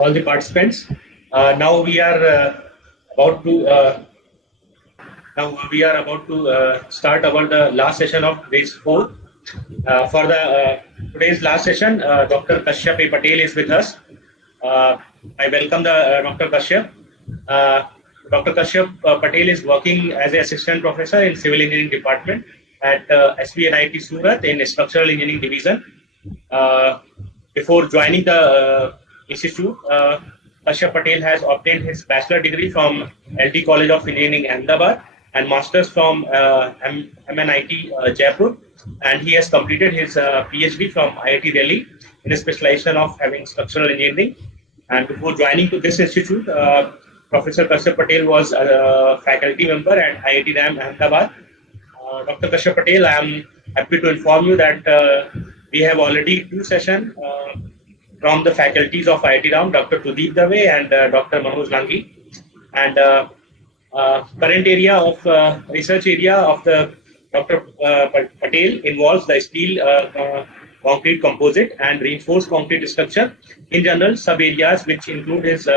all the participants. Now we are about to start our the last session of today's 4. For the today's last session, Dr. Kashyap Patel is with us. Uh, I welcome the Dr. Kashyap. Uh, Dr. Kashyap Patel is working as an assistant professor in civil engineering department at NIT Surat in structural engineering division. Uh, Before joining the institute, Kashyap Patel has obtained his bachelor degree from LT College of Engineering, Ahmedabad, and masters from MNIT Jaipur, and he has completed his PhD from IIT Delhi in a specialization of having structural engineering. And before joining to this institute, Professor Kashyap Patel was a faculty member at IIT RAM Ahmedabad. Dr. Kashyap Patel, I am happy to inform you that we have already 2 sessions from the faculties of IIT RAM, Dr. Pradeep Dave and Dr. Manoj Langi. And current area of research area of the Dr. Patel involves the steel concrete composite and reinforced concrete structure. In general, sub areas which include his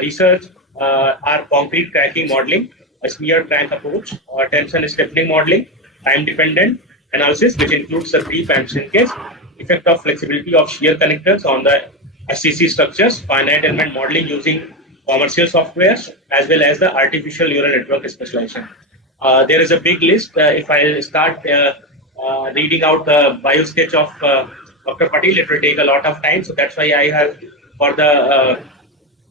research are concrete cracking modeling, a smear crank approach, tension stiffening modeling, time dependent analysis, which includes the creep and shrinkage, effect of flexibility of shear connectors on the SCC structures, finite element modeling using commercial softwares, as well as the artificial neural network specialization. There is a big list. If I start reading out the bio sketch of Dr. Patel, it will take a lot of time. So that's why I have, for the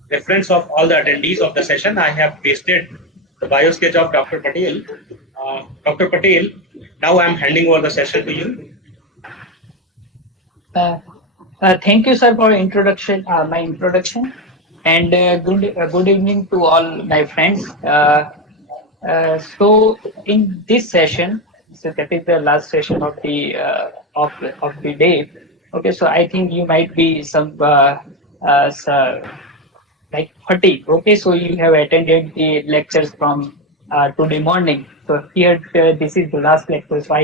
reference of all the attendees of the session, I have pasted the bio sketch of Dr. Patel. Dr. Patel, now I'm handing over the session to you. Thank you, sir, for introduction. My introduction, and good evening to all my friends. So, in this session, so that is the last session of the day. Okay, so I think you might be some like fatigue. Okay, so you have attended the lectures from today morning. So here, this is the last lecture. So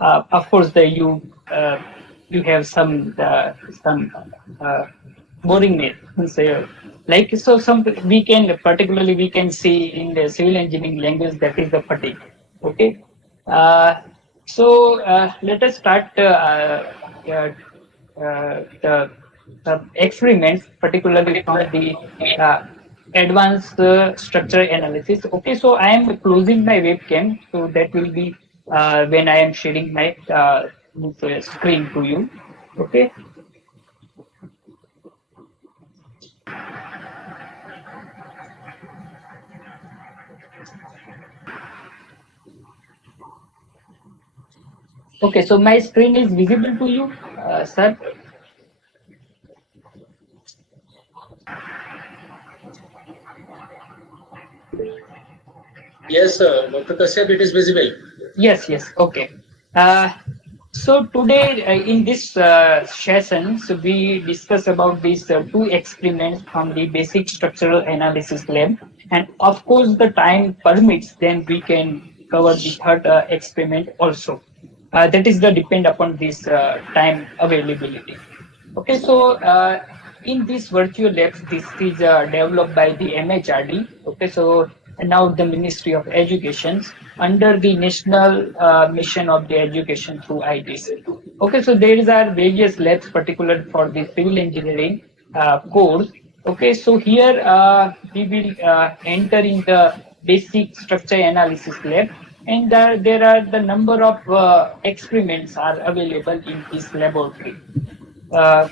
of course, you have some boringness. So, like so, some particularly we can see in the civil engineering language that is the fatigue. Okay, let us start the experiments, particularly from the uh, advanced structure analysis. Okay, so I am closing my webcam, so that will be when I am sharing my screen to you. Okay. Okay, so my screen is visible to you, sir. Yes, Dr. Kashyap, it is visible. Yes, yes. Okay. Uh, so today in this session, so we discuss about these 2 experiments from the basic structural analysis lab, and of course, the time permits, then we can cover the third experiment also. That is the depend upon this time availability. Okay, so in this virtual labs, this is developed by the MHRD. Okay, so now the Ministry of Education under the National Mission of the Education through ITC. Okay, so there are various labs, particular for the civil engineering course. Okay, so here we will enter in the basic structure analysis lab, and there are the number of experiments are available in this laboratory. Uh,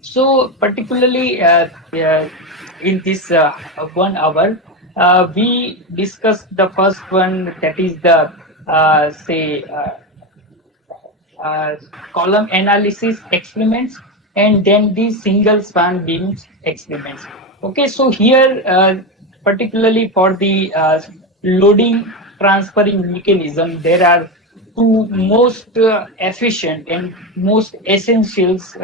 so particularly in this 1 hour, we discussed the first one, that is the say uh, column analysis experiments, and then the single span beams experiments. Okay, so here particularly for the loading transferring mechanism, there are 2 most efficient and most essentials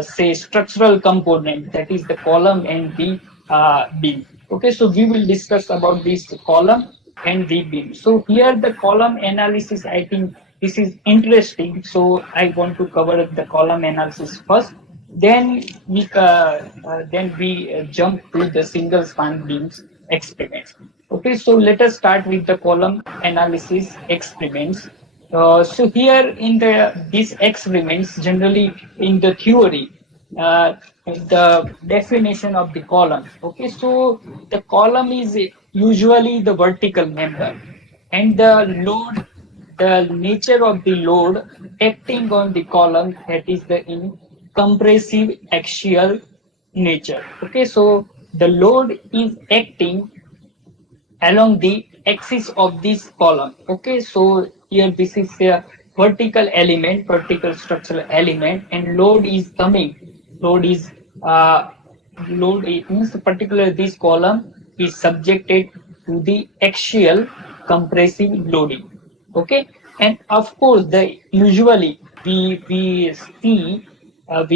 say structural component, that is the column and the beam. Okay, so we will discuss about this column and the beam. So here the column analysis, I think this is interesting. So I want to cover the column analysis first. then we jump to the single span beams experiments. Okay, so let us start with the column analysis experiments. So here in these experiments, generally in the theory, uh, the definition of the column. Okay, so the column is usually the vertical member, and the nature of the load acting on the column, that is the in compressive axial nature. Okay, so the load is acting along the axis of this column. Okay, so here this is a vertical element, vertical structural element, and load is coming. Load is uh, load. It means particular this column is subjected to the axial compressive loading. Okay, and of course the usually we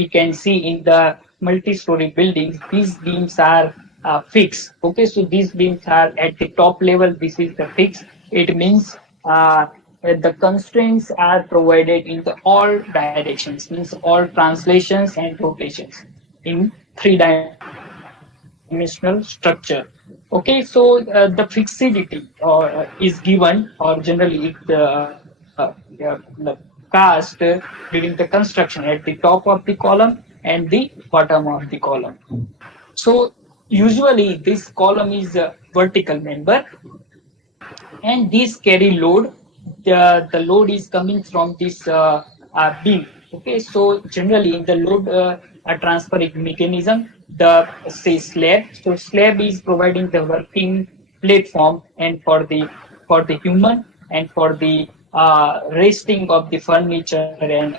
can see in the multi-story buildings, these beams are fixed. Okay, so these beams are at the top level. This is the fixed. It means the constraints are provided in the all directions, means all translations and rotations in three-dimensional structure. Okay, so the fixity is given, or generally cast during the construction at the top of the column and the bottom of the column. So usually this column is a vertical member, and these carry load. The load is coming from this beam. Okay, so generally in the load transferring mechanism, the say slab. So slab is providing the working platform, and for the human and for the resting of the furniture and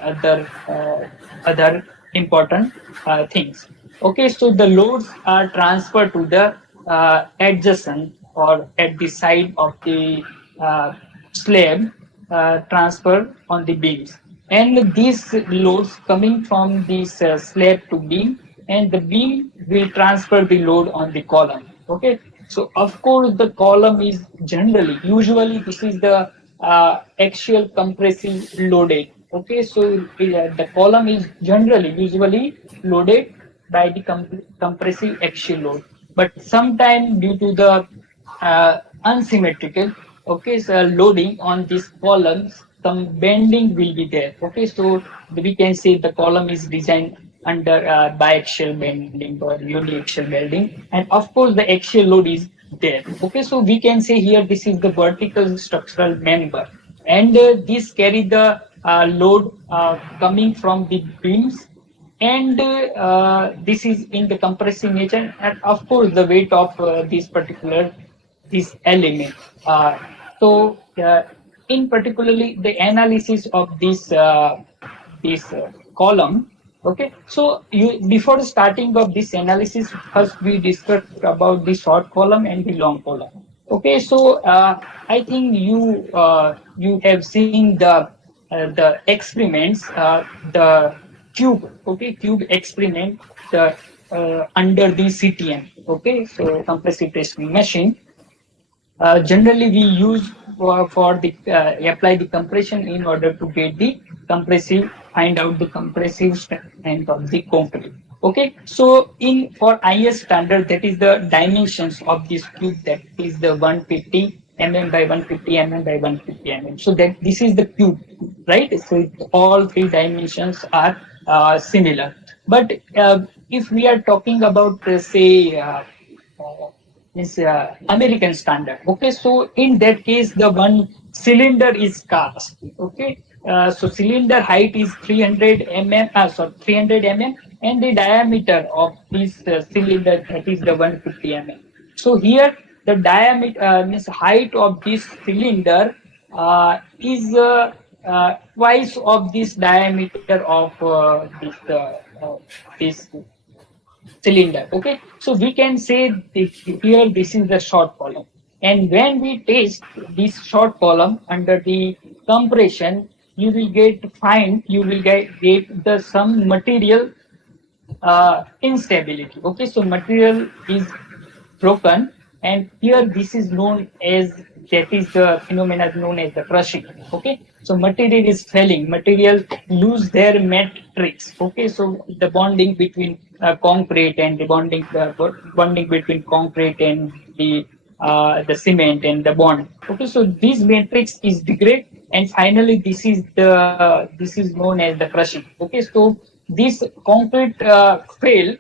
other important things. Okay, so the loads are transferred to the adjacent or at the side of the uh, slab, transfer on the beams. And these loads coming from this slab to beam, and the beam will transfer the load on the column. Okay, so of course the column is generally, usually this is the axial compressive loaded. Okay, so the column is generally usually loaded by the compressive axial load, but sometime due to the unsymmetrical, okay, so loading on these columns, some bending will be there. Okay, so we can say the column is designed under biaxial bending or uniaxial bending, and of course the axial load is there. Okay, so we can say here this is the vertical structural member, and this carry the load coming from the beams, and this is in the compressive nature, and of course the weight of this particular this element. So in particularly the analysis of this column. Okay, so you, before starting of this analysis, first we discussed about the short column and the long column. Okay, so I think you have seen the experiments, the cube, okay, cube experiment, the under the CTM, okay, so compressive testing machine. Generally, we use for the apply the compression in order to get the compressive, find out the compressive strength of the concrete. Okay, so in for IS standard, that is the dimensions of this cube, that is the 150 by 150 by 150 So that this is the cube, right? So all three dimensions are similar. But if we are talking about say is American standard. Okay, so in that case, the one cylinder is cast. Okay, so cylinder height is 300 mm, 300 mm, and the diameter of this cylinder, that is the 150 mm. So here the diameter means height of this cylinder is twice of this diameter of this cylinder. Okay, so we can say here this is the short column, and when we test this short column under the compression, you will get the some material instability. Okay, so material is broken, and here this is known as that is the phenomena known as the crushing. Okay, so material is failing, material lose their matrix. Okay, so the bonding between concrete and the bonding between concrete and the cement and the bond. Okay, so this matrix is degrade, and finally this is known as the crushing. Okay, so this concrete fail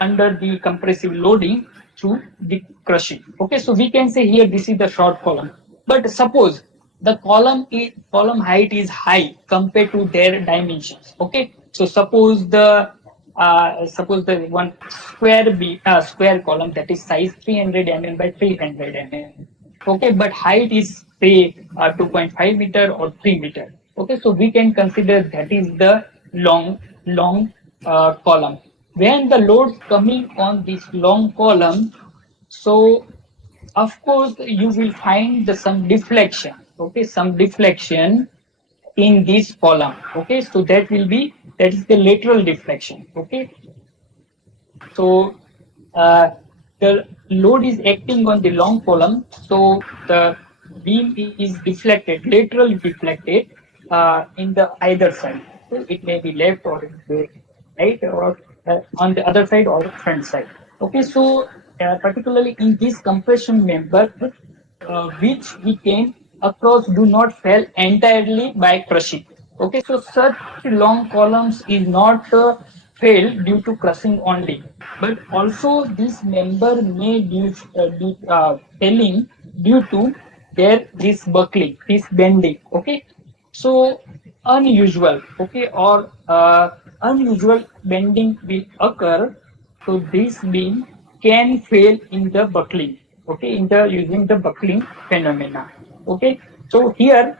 under the compressive loading through the crushing. Okay, so we can say here this is the short column. But suppose the column height is high compared to their dimensions. Okay, so suppose the one square column that is size 300 mm by 300 mm. Okay, but height is say 2.5 meter or 3 meter. Okay, so we can consider that is the long column. When the load coming on this long column, so of course you will find some deflection. Okay, some deflection in this column. Okay, so that is the lateral deflection. Okay, so uh, the load is acting on the long column, so the beam is deflected, laterally deflected in the either side. So it may be left or it may be right, or on the other side or front side. Okay, so particularly in this compression member, which we came across do not fail entirely by crushing. Okay, so such long columns is not fail due to crushing only, but also this member may be failing due to this buckling, this bending. Okay, so unusual, okay, or unusual bending will occur. So this beam can fail in the buckling, okay, in the using the buckling phenomena. Okay, so here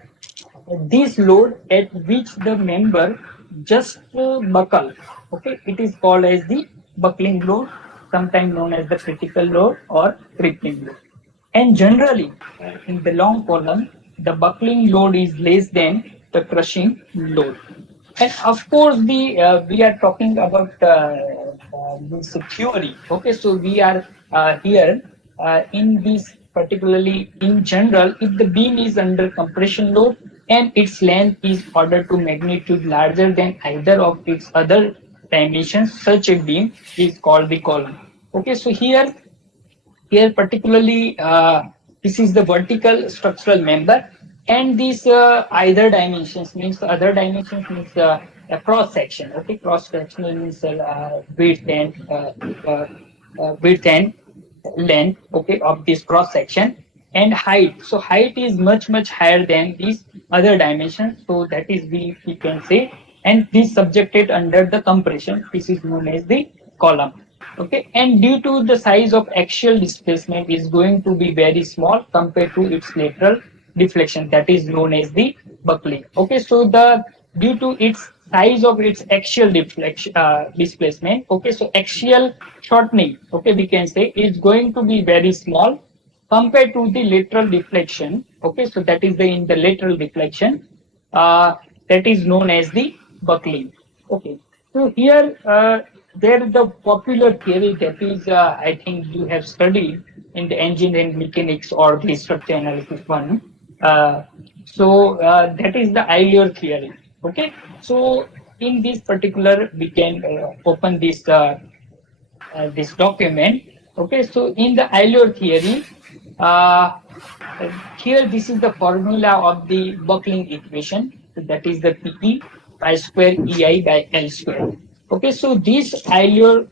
this load at which the member just buckle, okay, it is called as the buckling load, sometimes known as the critical load or crippling load. And generally, in the long column, the buckling load is less than the crushing load. And of course, the we are talking about this theory. Okay, so we are here in this particularly in general. If the beam is under compression load and its length is order to magnitude larger than either of its other dimensions, such a beam is called the column. Okay, so here particularly this is the vertical structural member, and these either dimensions means the other dimensions means a cross section. Okay, cross section means uh, width and length, okay, of this cross section, and height. So height is much higher than these other dimensions, so that is we can say, and this subjected under the compression, this is known as the column. Okay, and due to the size of axial displacement is going to be very small compared to its lateral deflection, that is known as the buckling. Okay, so the due to its size of its axial deflection displacement, okay, so axial shortening, okay, we can say is going to be very small compared to the lateral deflection. Okay, so that is the in the lateral deflection, that is known as the buckling. Okay, so here there is the popular theory that is I think you have studied in the engineering mechanics or the structure analysis one. Uh, that is the Euler theory. Okay, so in this particular we can open this document. Okay, so in the Euler theory, uh, here this is the formula of the buckling equation. So that is the PE pi square EI by L square. Okay, so this Euler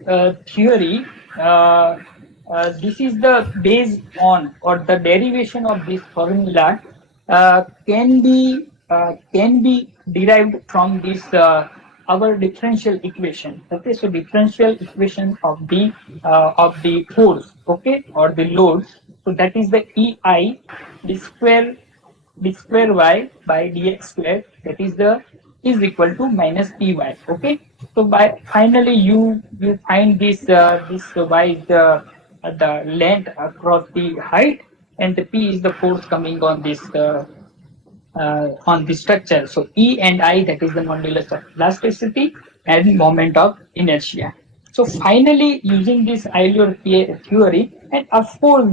theory, this is the based on or the derivation of this formula can be derived from this our differential equation. Okay, so differential equation of the force, okay, or the load. So that is the EI d square y by dx square, that is the is equal to minus py. Okay, so by finally you find this y is the length across the height, and the p is the force coming on the structure. So E and I, that is the modulus of elasticity and moment of inertia. So finally, using this Euler theory, and of course,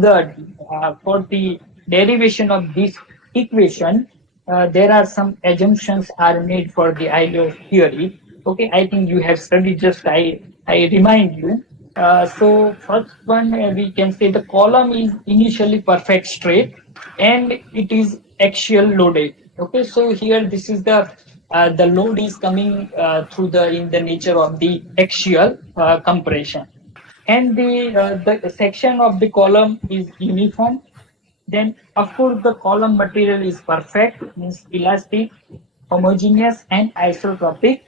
for the derivation of this equation, there are some assumptions are made for the Euler theory. Okay, I think you have studied. Just I remind you. So first one, we can say the column is initially perfect straight, and it is axial loaded. Okay, so here this is the load is coming through the in the nature of the axial compression, and the section of the column is uniform. Then of course the column material is perfect, means elastic, homogeneous and isotropic,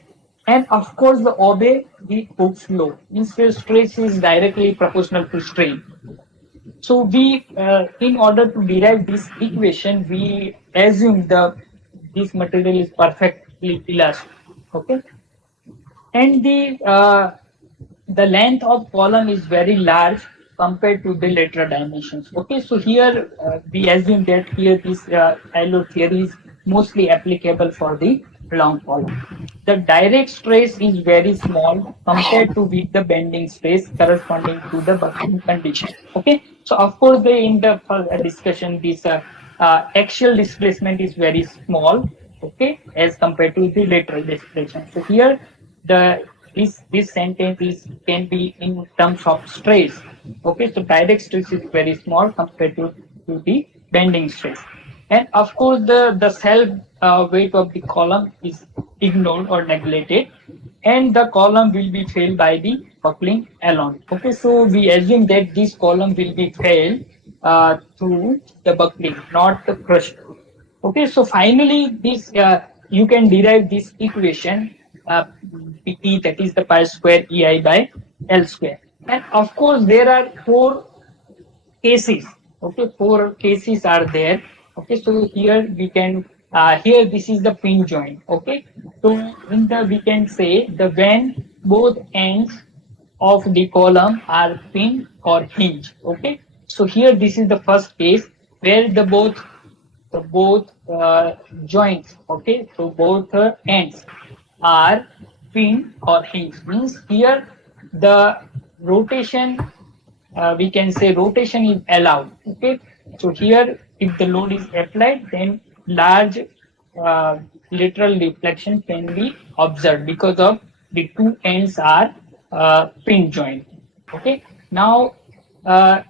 and of course the obey the Hooke's law, means the stress is directly proportional to strain. So in order to derive this equation, we assume this material is perfectly elastic. Okay, and the length of column is very large compared to the lateral dimensions. Okay, so here we assume that here this Euler theory is mostly applicable for the long column. The direct stress is very small compared to with the bending stress corresponding to the buckling condition. Okay, so of course in the discussion this axial displacement is very small. Okay, as compared to the lateral displacement. So here the this sentence is can be in terms of stress. Okay, so direct stress is very small compared to the bending stress, and of course the self weight of the column is ignored or neglected, and the column will be failed by the buckling alone. Okay, so we assume that this column will be failed through the buckling, not the crushed. Okay, so finally, this you can derive this equation P, that is the pi square EI by L square. And of course, there are four cases. Okay, four cases are there. Okay, so here we can here this is the pin joint. Okay, so in the we can say the when both ends of the column are pin or hinge. Okay, so here this is the first case where the both joints. Okay, so both ends are pin or hinge, means here the rotation, we can say rotation is allowed. Okay, so here if the load is applied, then large uh, lateral deflection can be observed because of the two ends are pin joint. Okay, now uh,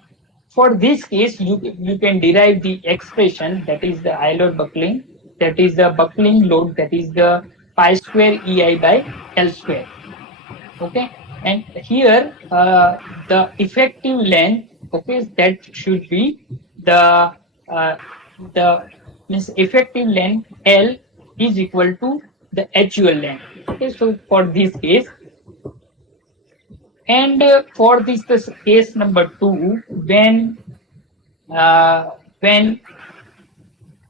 for this case, you can derive the expression, that is the Euler buckling, that is the buckling load, that is the pi square EI by L square. Okay, and here the effective length, okay, that should be uh, the means effective length L is equal to the actual length. Okay, so for this case, and for this case number two, when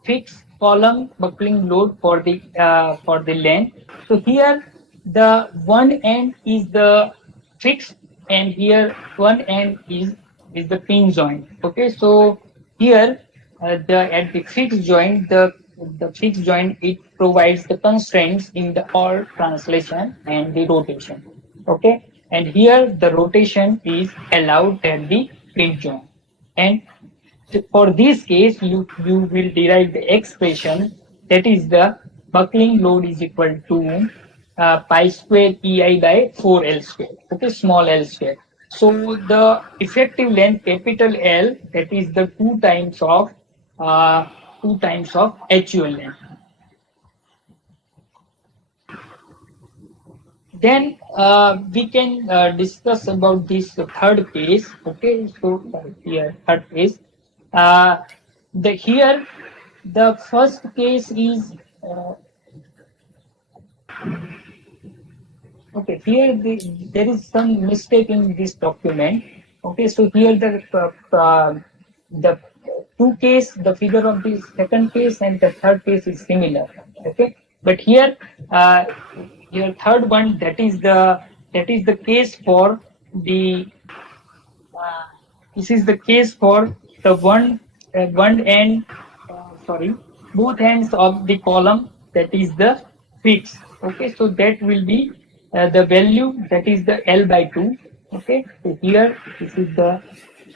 fixed column buckling load for the length. So here the one end is the fixed, and here one end is the pin joint. Okay, so here the at the fixed joint, the fixed joint, it provides the constraints in the all translation and the rotation. Okay, and here the rotation is allowed at the pin joint, and for this case, you will derive the expression, that is the buckling load is equal to pi square EI by 4L square. Okay, small l square. So the effective length capital L, that is the uh, two times of actual length. Then we can discuss about this third case. Okay, so here third case. Uh, the here the first case is okay. Here there is some mistake in this document. Okay, so here the two case, the figure of the second case and the third case is similar. Okay, but here your third one, that is the case for the uh, this is the case for the one end, sorry, both ends of the column, that is the fixed. Okay, so that will be the value that is the L by 2. Okay, so here this is the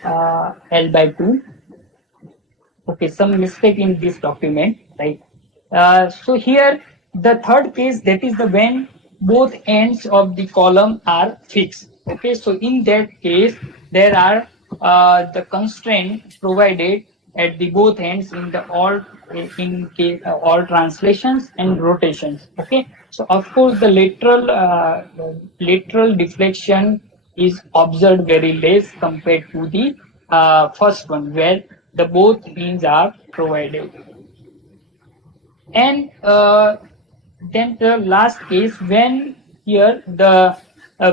L by 2. Okay, some mistake in this document, right? So here the third case, that is the when both ends of the column are fixed. Okay, so in that case there are the constraint provided at the both ends in the all translations and rotations. Okay, so of course the lateral deflection is observed very less compared to the first one where the both means are provided. And then the last case, when here the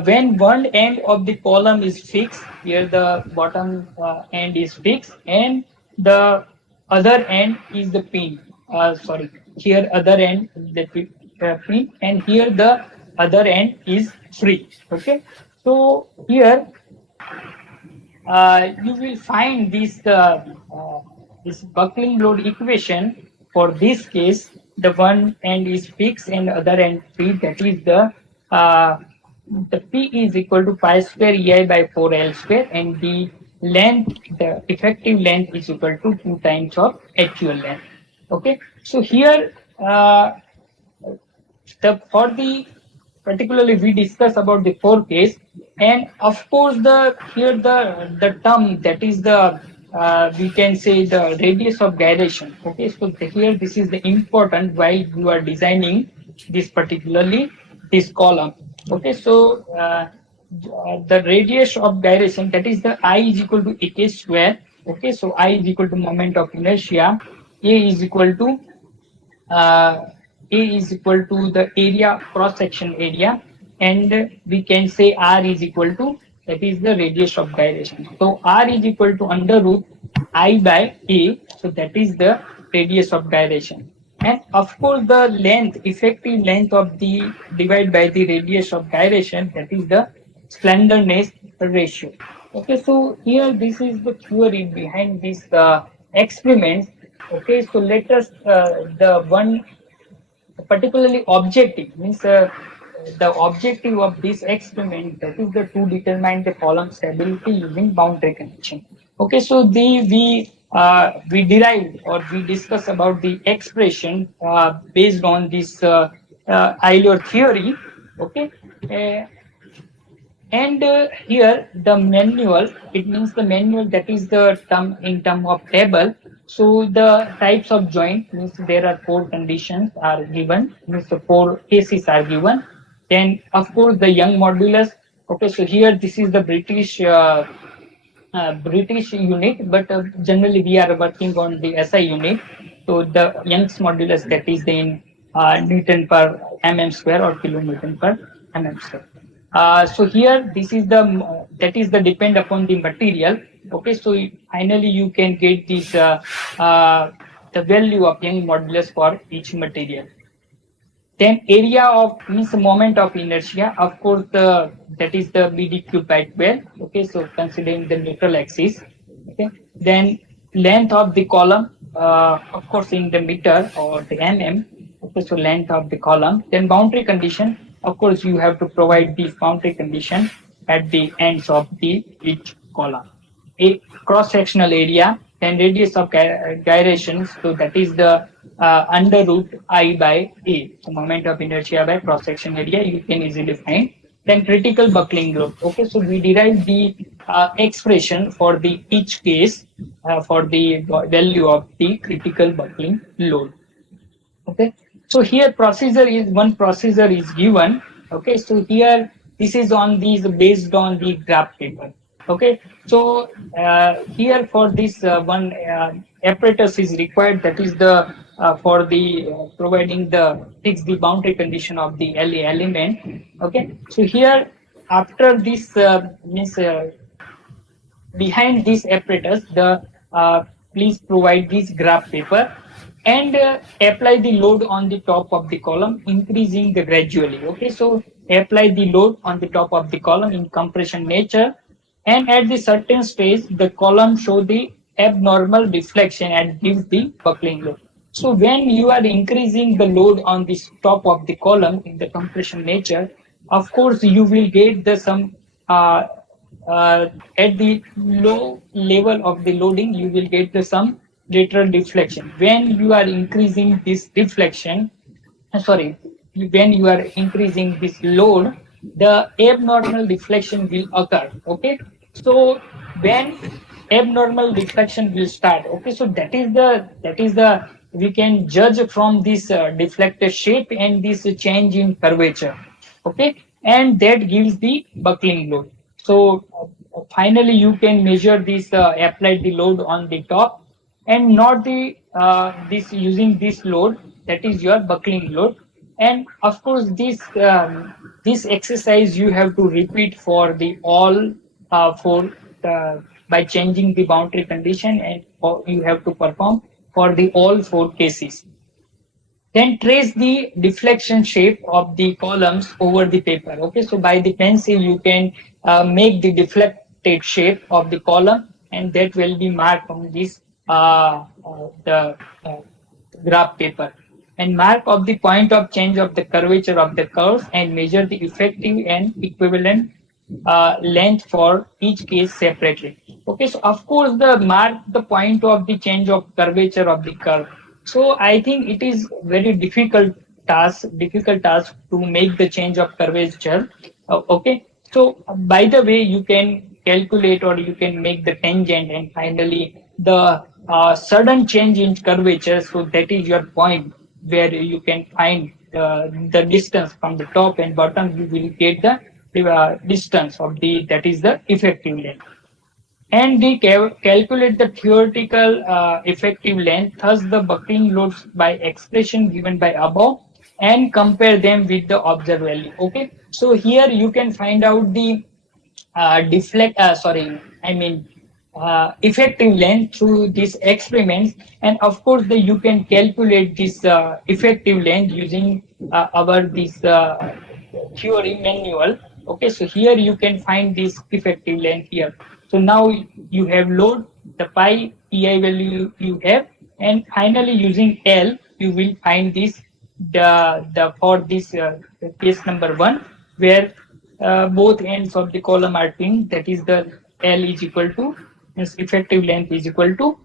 when one end of the column is fixed, here the bottom end is fixed and the other end is the pin. Sorry, here other end is the pin and here the other end is free. Okay, so here you will find this buckling load equation. For this case, the one end is fixed and other end free. That is uh, the P is equal to pi square EI by 4L square, and the effective length is equal to 2 times of actual length. Okay, so here the for the particularly we discuss about the four case, and of course the here the term that is the we can say the radius of gyration. Okay, so here this is the important while you are designing this particularly this column. Okay, so the radius of gyration, that is the I is equal to ak square. Okay, so I is equal to moment of inertia, a is equal to uh, A is equal to the area, cross section area, and we can say R is equal to, that is the radius of gyration. So R is equal to under root I by A, so that is the radius of gyration. And of course the length, effective length of the divided by the radius of gyration, that is the slenderness ratio. Okay, so here this is the theory behind this experiment. Okay, so let us the one particularly objective means the objective of this experiment, that is the to determine the column stability using boundary condition. Okay, so we derived or we discuss about the expression based on this Euler theory. Okay, uh, and here the manual, it means the manual, that is the term in term of table. So the types of joint means there are four conditions are given, means the four cases are given. Then of course the Young modulus. Okay, so here this is the British unit, but generally we are working on the SI unit. So the Young's modulus, that is in Newton per mm square or kilonewton per mm square. So here this is the that is the depend upon the material. Okay, so finally you can get this the value of Young modulus for each material. Then area of means moment of inertia, of course the that is the BD cube by 12. Okay, so considering the neutral axis. Okay, then length of the column, of course in the meter or the mm. Okay, so length of the column. Then boundary condition, of course you have to provide the boundary condition at the ends of the each column. A cross sectional area, then radius of gyration, so that is the under root I by A. So moment of inertia by cross section area you can easily find. Then critical buckling load. Okay, so we derive the expression for the each case for the value of the critical buckling load. Okay, so here procedure is one procedure is given. Okay, so here this is on these based on the graph paper. Okay, so here for this one apparatus is required, that is the for the providing the fix the boundary condition of the LA element. Okay, so here after this means behind this apparatus, the please provide this graph paper and apply the load on the top of the column, increasing the gradually. Okay, so apply the load on the top of the column in compression nature, and at the certain stage, the column show the abnormal deflection and gives the buckling load. So when you are increasing the load on the top of the column in the compression nature, of course you will get the some uh, at the low level of the loading, you will get the some lateral deflection. When you are increasing this deflection, sorry, when you are increasing this load, the abnormal deflection will occur. Okay, so when abnormal deflection will start, okay, so that is the we can judge from this deflected shape and this change in curvature. Okay, and that gives the buckling load. So finally you can measure this applied the load on the top, and not the this using this load, that is your buckling load. And of course this exercise you have to repeat for the all for by changing the boundary condition, and you have to perform for the all four cases. Then trace the deflection shape of the columns over the paper. Okay, so by the pencil you can make the deflected shape of the column, and that will be marked on this the graph paper. And mark of the point of change of the curvature of the curves, and measure the effective and equivalent length for each case separately. Okay, so of course the mark the point of the change of curvature of the curve. So I think it is very difficult task to make the change of curvature. Okay, so by the way, you can calculate or you can make the tangent, and finally the sudden change in curvature. So that is your point where you can find the distance from the top and bottom. You will get the distance of the, that is the effective length. And they calculate the theoretical effective length, thus the buckling loads by expression given by above, and compare them with the observed value. Okay, so here you can find out the I mean effective length through these experiments. And of course the you can calculate this effective length using our this theory manual. Okay, so here you can find this effective length here. So now you have load, the pi ei value you have, and finally using L you will find this the for this case number one, where both ends of the column are twinned, that is the L is equal to, means effective length is equal to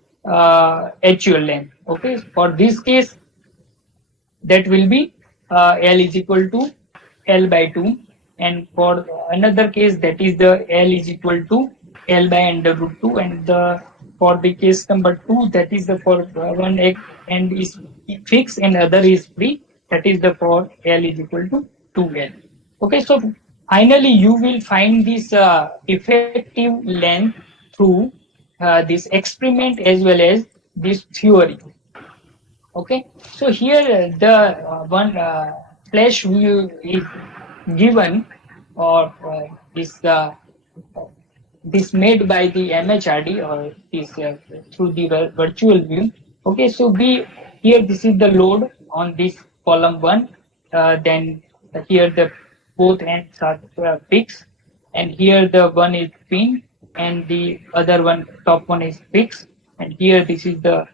actual length. Okay, for this case that will be L is equal to L by 2, and for another case that is the L is equal to L by under root 2, and the for the case number 2, that is the for one end is fixed and other is free, that is the for L is equal to 2L. Okay, so finally you will find this effective length through this experiment as well as this theory. Okay, so here the one flash view is given, or this made by the MHRD, or this through the virtual view. Okay, so we here this is the load on this column one. Then here the both ends are fixed, and here the one is pinned, and the other one top one is fixed, and here this is the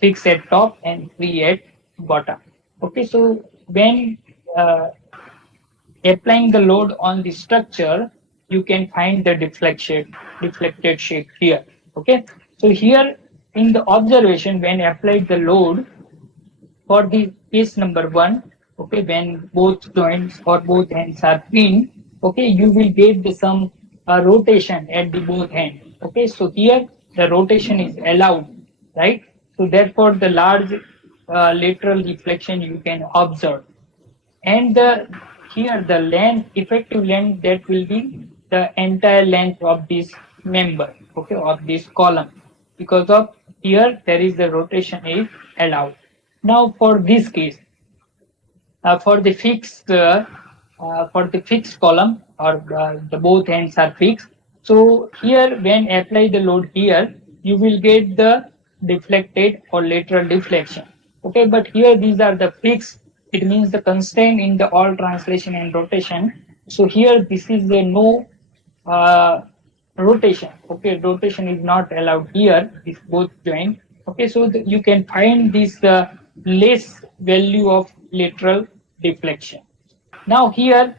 fixed at top and free at bottom. Okay, so when applying the load on the structure, you can find the deflected shape here. Okay, so here in the observation, when applied the load for the case number one, okay, when both joints or both ends are pinned, okay, you will get the some rotation at the both ends. Okay, so here the rotation is allowed, right? So therefore the large lateral deflection you can observe. And the here the length, effective length, that will be the entire length of this member, okay, of this column, because of here there is the rotation is allowed. Now for this case, for the fixed column, or the both ends are fixed. So here when apply the load here, you will get the deflected or lateral deflection. Okay, but here these are the fixed. It means the constraint in the all translation and rotation. So here this is a no uh, rotation. Okay, rotation is not allowed here. This both joint. Okay, so you can find this less value of lateral deflection. Now here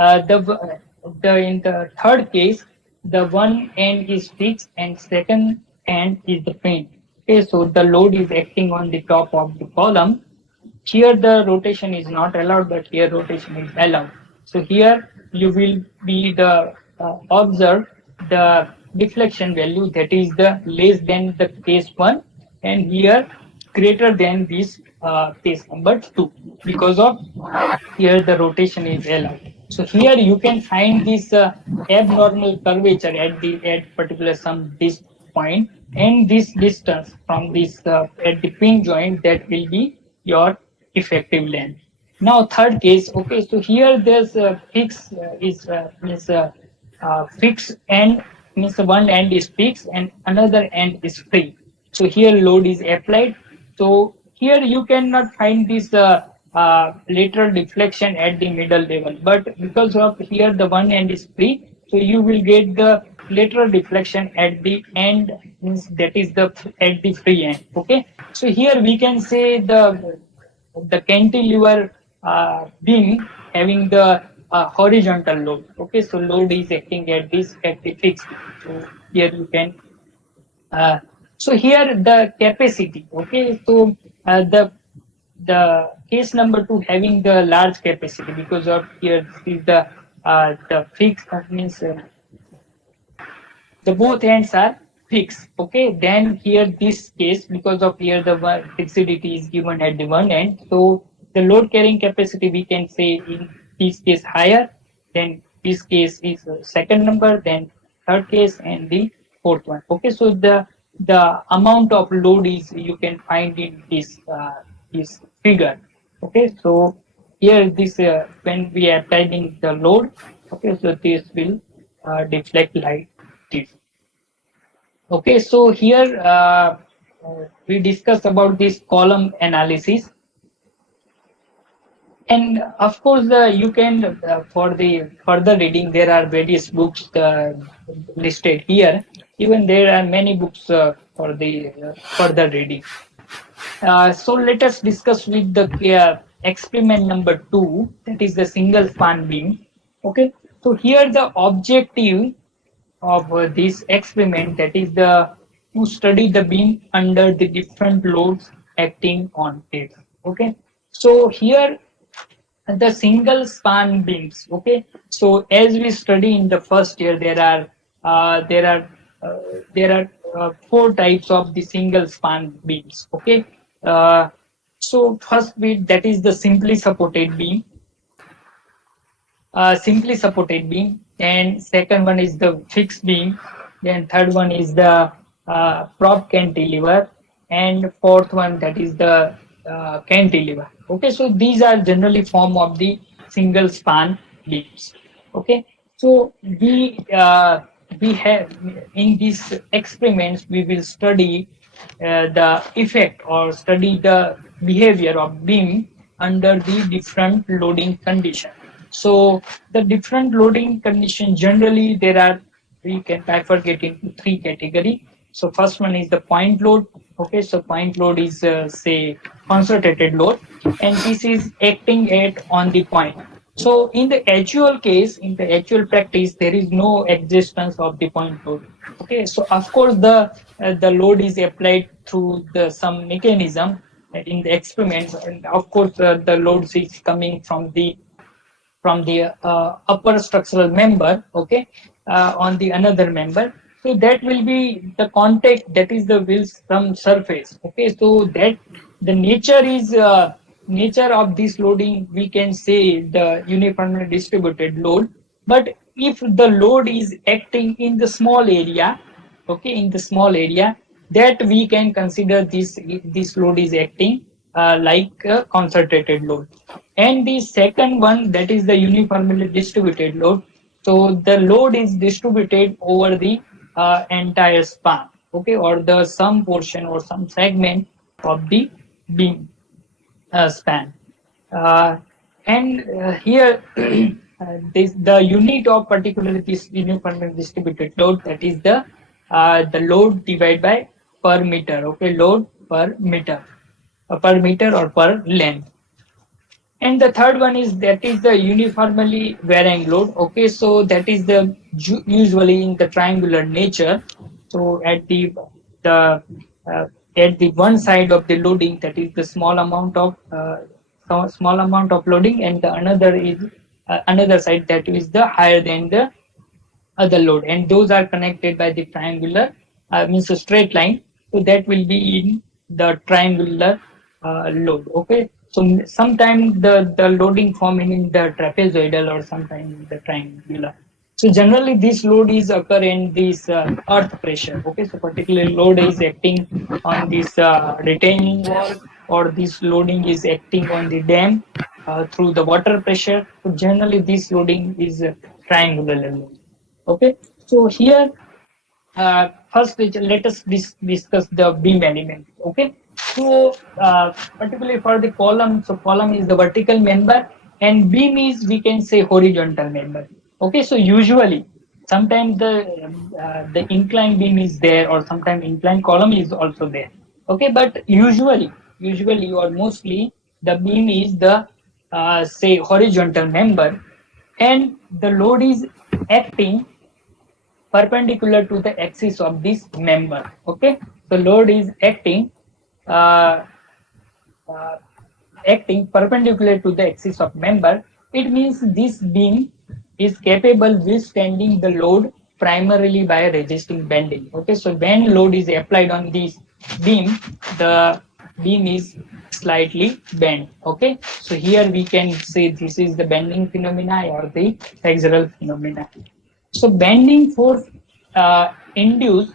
The in the third case, the one end is fixed and second end is the pin. Okay, so the load is acting on the top of the column. Here the rotation is not allowed, but here rotation is allowed. So here you will be the observe the deflection value, that is the less than the case one, and here greater than this case number two, because of here the rotation is allowed. So here you can find this abnormal curvature at particular some this point, and this distance from this at the pin joint, that will be your effective length. Now third case, okay, so here there's a fix is means fixed end, means one end is fixed and another end is free. So here load is applied. So here you cannot find this lateral deflection at the middle level, but because of here the one end is free, so you will get the lateral deflection at the end, means that is the at the free end. Okay, so here we can say the cantilever beam having the horizontal load. Okay, so load is acting at this at the fixed. So here you can uh, so here the capacity. Okay, so the case number two having the large capacity, because of here this is the fixed means the both ends are fixed. Okay, then here this case, because of here the fixity is given at the one end, so the load carrying capacity we can say in this case higher, then this case is second number, then third case, and the fourth one. Okay, so the amount of load is you can find in this figure. Okay, so here this when we are applying the load, okay, so this will deflect like this. Okay, so here we discuss about this column analysis, and of course you can for the further reading there are various books listed here. Even there are many books for the further reading. So let us discuss with the experiment number two, that is the single span beam. Okay, so here the objective of this experiment, that is the to study the beam under the different loads acting on it. Okay, so here the single span beams. Okay, so as we study in the first year, uh, there are there are four types of the single span beams. Okay, uh, so first bit, that is the simply supported beam, and second one is the fixed beam, then third one is the prop cantilever, and fourth one, that is the cantilever. Okay, so these are generally form of the single span beams. Okay, so we have in these experiments we will study the effect or study the behavior of beam under the different loading condition. So the different loading condition, generally there are, we can bifurcate into three category. So first one is the point load. Okay, so point load is say concentrated load, and this is acting at on the point. So in the actual case, in the actual practice, there is no existence of the point load. Okay, so of course the load is applied through the some mechanism in the experiments, and of course the loads is coming from the upper structural member, okay, on the another member. So that will be the contact, that is the will some surface. Okay, so that the nature of this loading, we can say the uniformly distributed load. But if the load is acting in the small area, okay, in the small area, that we can consider this load is acting like a concentrated load. And the second one, that is the uniformly distributed load. So the load is distributed over the entire span, okay, or the some portion or some segment of the beam span. Uh, and here the unit of particularly this uniformly distributed load, that is the load divided by per meter. Okay, load per meter or per length. And the third one is that is the uniformly varying load. Okay, so that is the usually in the triangular nature. So the at the one side of the loading, that is the small amount of loading, and the another is another side that is the higher than the other load, and those are connected by the triangular means a straight line. So that will be in the triangular load. Okay, so sometimes the loading forming in the trapezoidal or sometimes in the triangular. So generally this load is occur in this earth pressure. Okay, so particularly load is acting on this retaining wall, or this loading is acting on the dam through the water pressure. So generally this loading is triangular load. Okay, so here first let us discuss the beam element. Okay, so particularly for the column, so column is the vertical member and beam is, we can say, horizontal member. Okay, so usually sometimes the inclined beam is there, or sometimes inclined column is also there. Okay, but usually or mostly the beam is the say horizontal member, and the load is acting perpendicular to the axis of this member. Okay, so load is uh, uh, acting perpendicular to the axis of member. It means this beam is capable withstanding the load primarily by resisting bending. Okay, so when load is applied on this beam, the beam is slightly bent. Okay, so here we can say this is the bending phenomena or the flexural phenomena. So bending force induced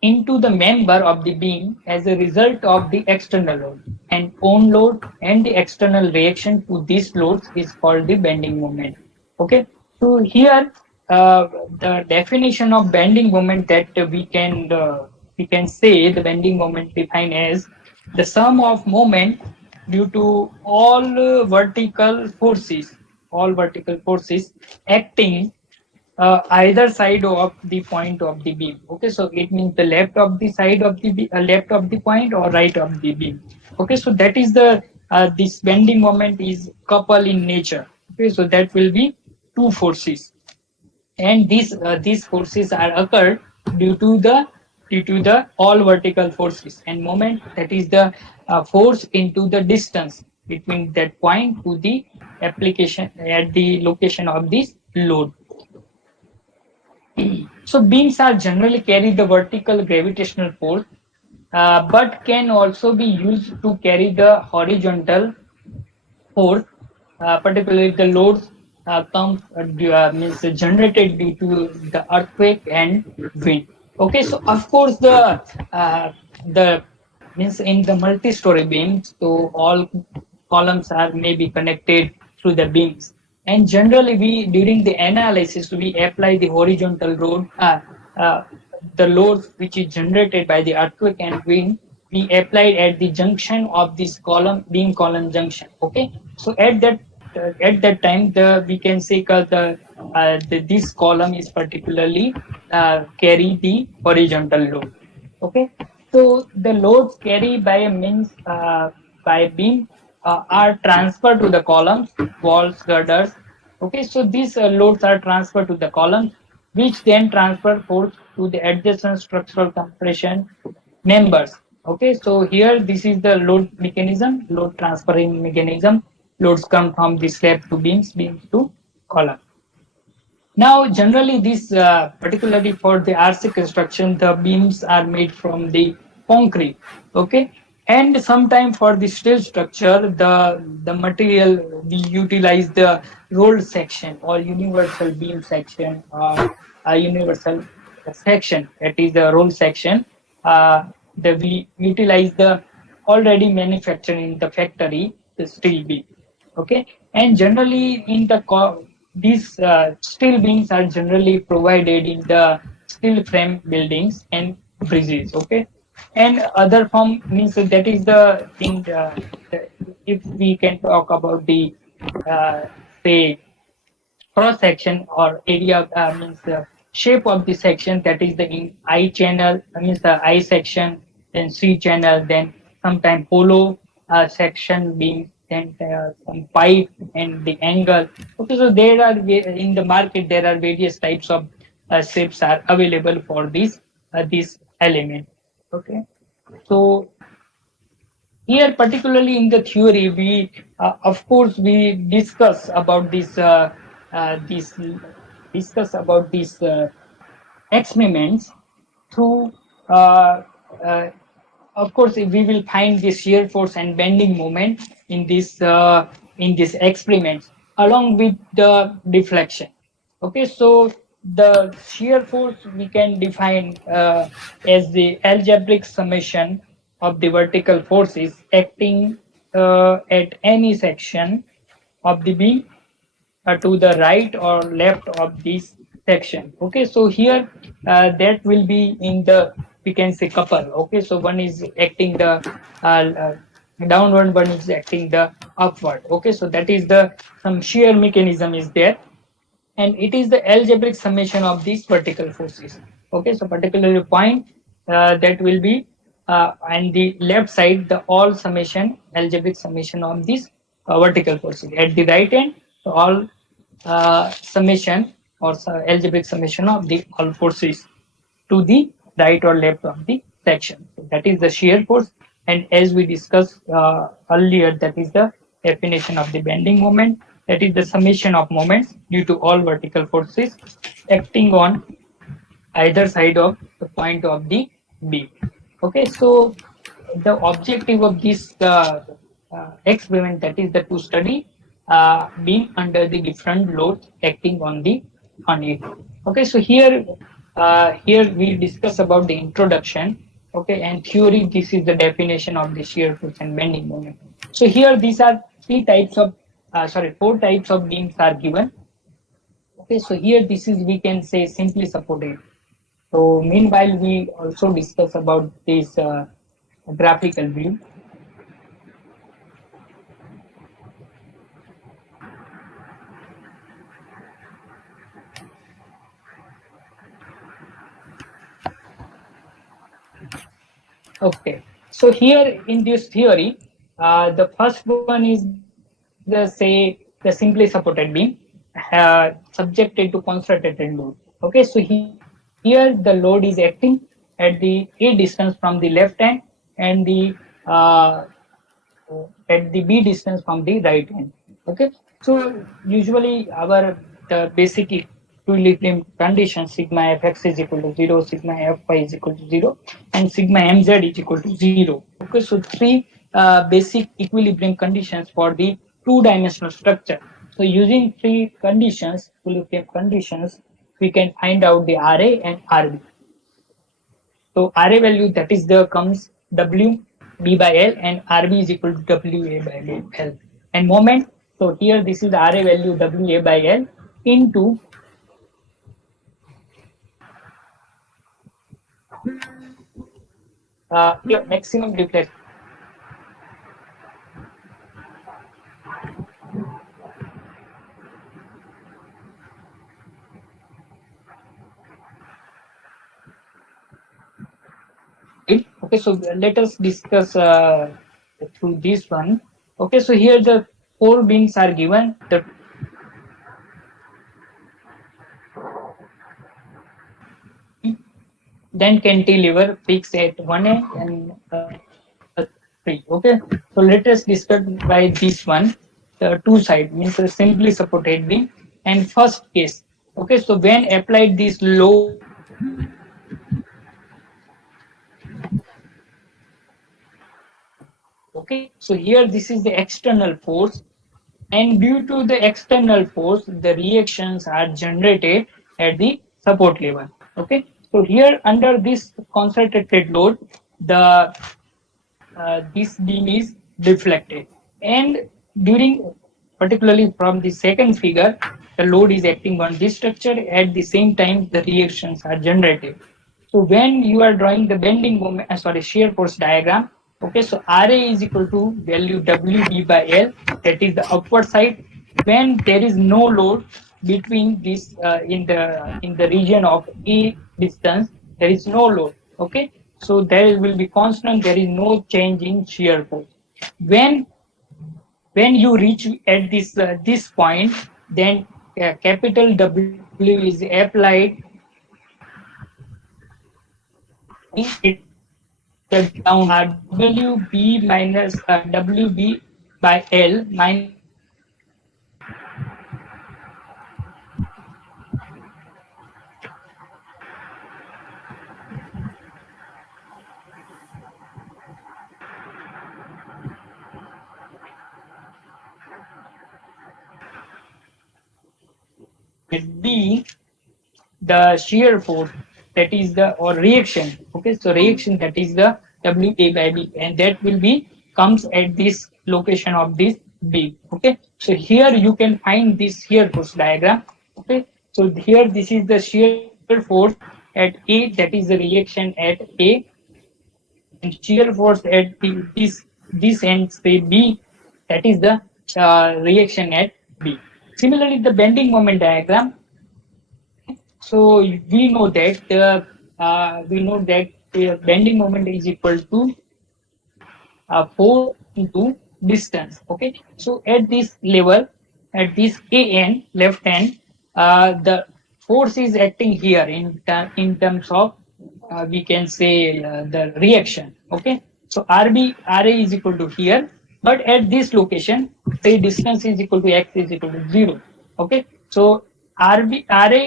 into the member of the beam as a result of the external load, and own load and the external reaction to these loads is called the bending moment. Okay, so here the definition of bending moment that we can say the bending moment defined as the sum of moment due to all vertical forces acting either side of the point of the beam. Okay, so it means the left of the side of the left of the point or right of the beam. Okay, so that is the this bending moment is couple in nature. Okay, so that will be two forces, and these forces are occurred due to the all vertical forces, and moment that is the force into the distance between that point to the application at the location of this load. So beams are generally carry the vertical gravitational force, but can also be used to carry the horizontal force, particularly the loads means generated due to the earthquake and wind. Okay, so of course the means in the multi-story beams, so all columns are maybe connected through the beams, and generally we during the analysis we apply the horizontal load, uh, the load which is generated by the earthquake and wind, we applied at the junction of this column beam column junction. Okay, so at that time we can say this column is particularly carry the horizontal load. Okay, so the loads carried by a means by beam are transferred to the columns, walls, girders. Okay, so these loads are transferred to the columns, which then transfer force to the adjacent structural compression members. Okay, so here this is the load mechanism, load transferring mechanism. Loads come from the slab to beams, beams to column. Now, generally, this particularly for the RC construction, the beams are made from the concrete. Okay, and sometimes for the steel structure, the material we utilize the rolled section or universal beam section or a universal section. That is the roll section. The we utilize the already manufactured in the factory the steel beam. Okay, and generally in these steel beams are generally provided in the steel frame buildings and bridges. Okay, and other form means that is the thing, if we can talk about the uh, say cross section or area, means the shape of the section, that is the I channel, means the I section, then C channel, then sometime hollow section beam, then some pipe and the angle. Okay, so there are in the market there are various types of shapes are available for this element. Okay, so here particularly in the theory we of course we discuss about this discuss about these experiments through uh, uh, of course we will find the shear force and bending moment in this experiments along with the deflection. Okay, so the shear force we can define as the algebraic summation of the vertical forces acting at any section of the beam to the right or left of this section. Okay, so here that will be in the, we can say, couple. Okay, so one is acting the downward, one is acting the upward. Okay, so that is the some shear mechanism is there, and it is the algebraic summation of these vertical forces. Okay, so particularly point that will be and the left side the all summation, algebraic summation of these vertical forces. At the right end, so all summation or algebraic summation of the all forces to the right or left of the section. So that is the shear force. And as we discussed earlier, that is the definition of the bending moment. That is the summation of moments due to all vertical forces acting on either side of the point of the beam. Okay, so the objective of this experiment, that is the to study beam under the different loads acting on it. Okay, so here we discuss about the introduction. Okay, and theory, this is the definition of the shear force and bending moment. So here these are four types of beams are given. Okay, so here this is, we can say, simply supported. So meanwhile, we also discuss about this graphical view. Okay, so here in this theory, the first one is the say the simply supported beam subjected to concentrated load. Okay, so here the load is acting at the a distance from the left hand and the at the b distance from the right hand. Okay, so usually our the basic equilibrium condition sigma fx is equal to 0, sigma fy is equal to 0, and sigma mz is equal to 0. Okay, so three basic equilibrium conditions for the two-dimensional structure. So using three conditions, equilibrium conditions, we can find out the RA and RB. So RA value, that is the comes W B by L, and RB is equal to W A by L. And moment, so here this is the RA value W A by L into your maximum deflection. Okay, so let us discuss through this one. Okay, so here the four beams are given. The then cantilever fixed at one end and three. Okay, so let us discuss by this one. The two side means a simply supported beam and first case. Okay, so when applied this load, okay, so here this is the external force, and due to the external force the reactions are generated at the support level. Okay, so here under this concentrated load the this beam is deflected, and during, particularly from the second figure, the load is acting on this structure, at the same time the reactions are generated. So when you are drawing the bending moment, shear force diagram, okay, so RA is equal to value WB by L, that is the upward side. When there is no load between this in the region of E distance, there is no load. Okay, so there will be constant. There is no change in shear force. When when you reach at this point, then capital W is applied it the down WB minus WB by L minus B the shear force, that is the or reaction. Okay, so reaction, that is the WA by B, and that will be comes at this location of this B. Okay, so here you can find this shear force diagram. Okay, so here this is the shear force at A, that is the reaction at A, and shear force at this end, say B, that is the reaction at B. Similarly, the bending moment diagram. So we know that the bending moment is equal to force into distance. Okay, so at this level, at this AN left hand, the force is acting here in terms of we can say the reaction. Okay, so RA is equal to here, but at this location, say distance is equal to x is equal to 0. Okay, so RA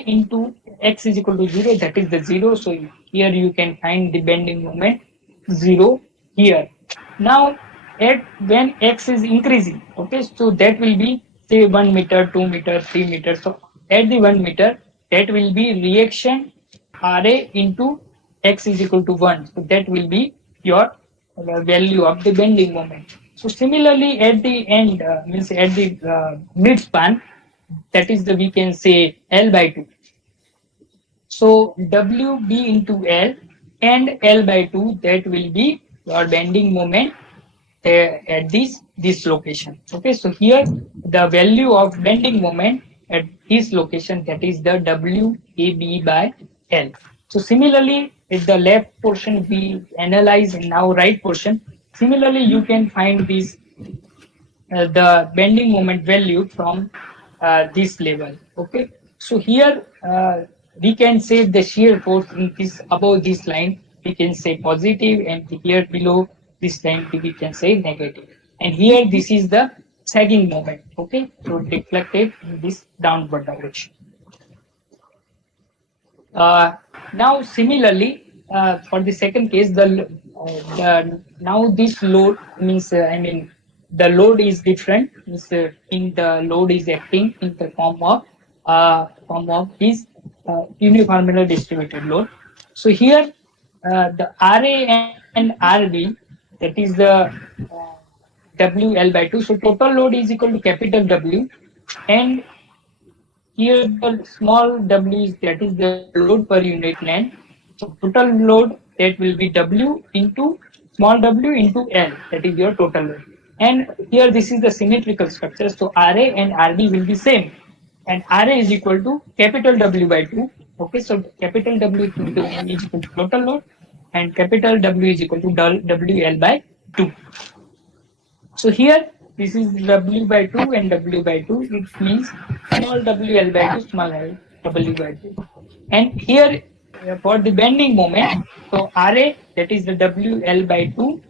into x is equal to 0, that is the 0. So here you can find the bending moment 0 here. Now, at when x is increasing, okay, so that will be say 1 meter, 2 meter, 3 meters. So at the 1 meter, that will be reaction RA into x is equal to 1. So that will be your value of the bending moment. So similarly, at the end, means at the mid span, that is the we can say L by 2. So WB into L and L by 2, that will be your bending moment at this location. Okay, so here the value of bending moment at this location, that is the WAB by L. So similarly, at the left portion we analyze, and now right portion. Similarly, you can find this the bending moment value from this level. Okay, so here we can say the shear force in this above this line we can say positive, and here below this line we can say negative. And here this is the sagging moment. Okay, so deflected in this downward direction. Now, similarly, for the second case, the now this load means the load is different. Means in the load is acting in the form of this uniformly distributed load. So here the RA and RB, that is the uh, WL by 2. So total load is equal to capital W, and here the small w is that is the load per unit length. So total load that will be W into small w into L, that is your total load. And here this is the symmetrical structure. So RA and RB will be same. And RA is equal to capital W by 2. Okay, so capital W is equal to total load, and capital W is equal to WL by 2. So here this is W by 2 and W by 2. It means small WL by 2, small W by 2. And here for the bending moment, so RA, that is the WL by 2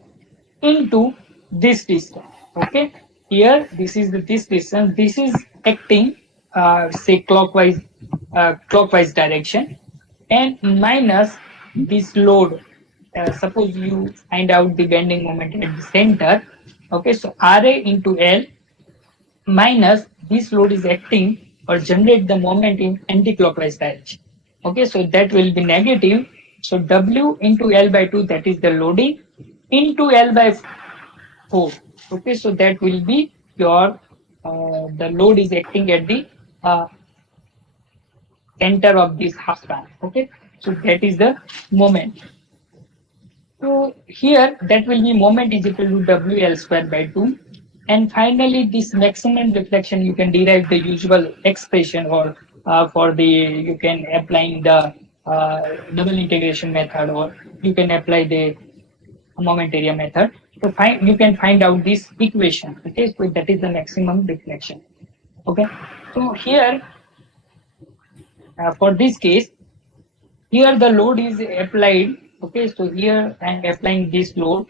into this distance. Okay. Here this is this distance. This is acting say clockwise direction, and minus this load. Suppose you find out the bending moment at the center. Okay, so RA into L minus this load is acting or generate the moment in anti-clockwise direction. Okay, so that will be negative. So W into L by 2, that is the loading, into L by 4. Okay, so that will be your the load is acting at the uh, center of this half span. Okay, so that is the moment. So here that will be moment is equal to WL square by 2. And finally, this maximum reflection, you can derive the usual expression, or for the you can applying the double integration method, or you can apply the moment area method. So you can find out this equation. Okay, so that is the maximum deflection. Okay, so here for this case, here the load is applied. Okay, so here I am applying this load.